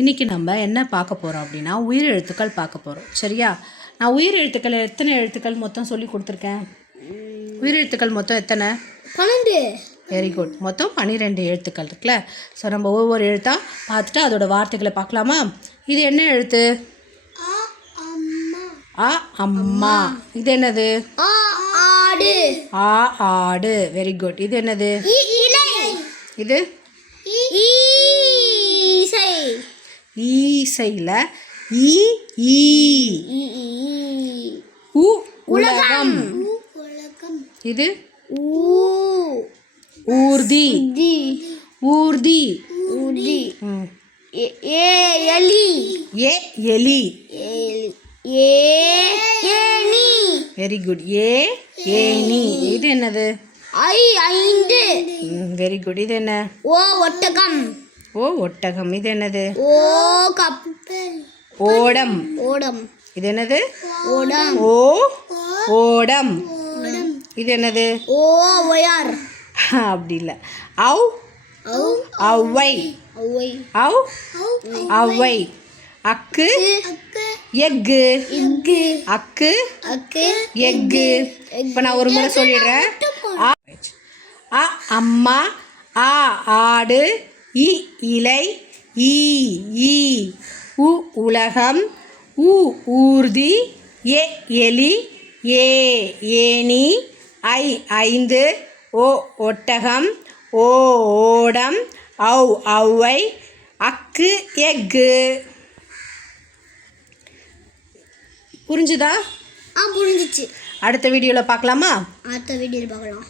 இன்றைக்கி நம்ம என்ன பார்க்க போகிறோம் அப்படின்னா உயிர் எழுத்துக்கள் பார்க்க போகிறோம். சரியா? நான் உயிர் எழுத்துக்கள் எத்தனை எழுத்துக்கள் மொத்தம் சொல்லி கொடுத்துருக்கேன்? உயிர் எழுத்துக்கள் மொத்தம் எத்தனை? 12. Very good. மொத்தம் 12 எழுத்துக்கள் இருக்குல்ல. ஸோ நம்ம ஒவ்வொரு எழுத்தாக பார்த்துட்டு அதோட வார்த்தைகளை பார்க்கலாமா? இது என்ன எழுத்து? ஆ அம்மா. இது என்னது? ஆடு. ஆ ஆடு. Very good. இது என்னது? இது ஈசையில் ஈ ஈ. உ உலகம். இது ஊர்தி. ஊர்தி. எலி. ஏ எலி. ஏணி. Very good. ஏ ஏணி. இது என்னது? 5. Very good. இது என்ன? ஒட்டகம். ஓ ஒட்டகம். இது என்னது? கப்பல். ஓடம். ஓடம். இது என்னது? ஓடம். ஓடம். இது என்னது? ஒயார். அப்படி இல்லை. ஒளவை. ஒளவை. அக்கு எக்கு. அக்கு எக்கு. இப்போ நான் ஒரு முறை சொல்லிடுறேன். அ அம்மா. ஆ ஆடு. இ இலை. ஈ ஈ. உ உலகம். ஊர்தி. ஏ எலி. ஏ ஏணி. 5. ஒட்டகம். ஓடம். ஒளவை. அக்கு எக்கு. புரிஞ்சுதா? புரிஞ்சிச்சு. அடுத்த வீடியோவில் பார்க்கலாமா? அடுத்த வீடியோவில் பார்க்கலாம்.